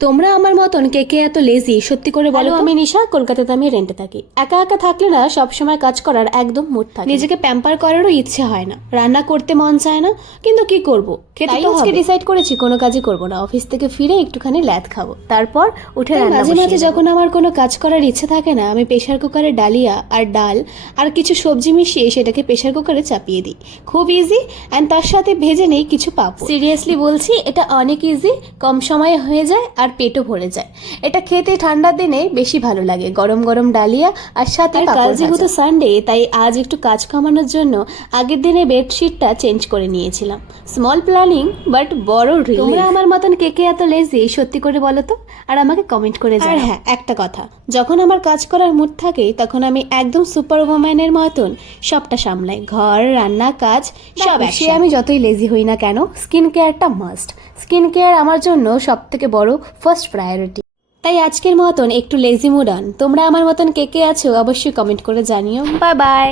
তোমরা আমার মতন কে কে এত লেজি সত্যি করে বলো। আমি নিশা, কলকাতাতে আমি রেন্টে থাকি। একা একা থাকলে না সব সময় কাজ করার একদম মুড থাকে, নিজেকে প্যাম্পার করারও ইচ্ছে হয় না, রান্না করতে মন চায় না, কিন্তু কি করব, খেতে তো হবে। ডিসাইড করেছি কোনো কাজই করব না, অফিস থেকে ফিরে একটুখানি ল্যাদ খাবো, তারপর উঠে রান্না। মাঝে মাঝে যখন আমার কোনো কাজ করার ইচ্ছে থাকে না, আমি প্রেশার কুকারে ডালিয়া আর ডাল আর কিছু সবজি মিশিয়ে সেটাকে প্রেশার কুকারে চাপিয়ে দিই। খুব ইজি, অ্যান্ড তার সাথে ভেজে নেই কিছু পাপড়। সিরিয়াসলি বলছি, এটা অনেক ইজি, কম সময়ে হয়ে যায় আর পেটও ভরে যায়। এটা খেতে ঠান্ডার দিনে বেশি ভালো লাগে, গরম গরম ডালিয়া আর সাথে কাল যেহেতু সানডে, তাই আজ একটু কাজ কমানোর জন্য আগের দিনে বেডশিটটা চেঞ্জ করে নিয়েছিলাম। স্মল প্ল্যানিং বাট বড় রিলিফ। তোমরা আমার মতন কে কে এত লেজি সত্যি করে বলো তো, আর আমাকে কমেন্ট করে জানাও। আর হ্যাঁ, একটা কথা, যখন আমার কাজ করার মুড থাকে তখন আমি একদম সুপার ওম্যানের মতন সবটা সামলাই, ঘর, রান্না, কাজ সব। সে আমি যতই লেজি হই না কেন, স্কিন কেয়ারটা মাস্ট। স্কিন কেয়ার আমার জন্য সব থেকে বড় ফার্স্ট প্রায়োরিটি। তাই আজকের মতন একটু লেজি মুড অন। তোমরা আমার মতন কে কে আছো অবশ্যই কমেন্ট করে জানিও। Bye bye.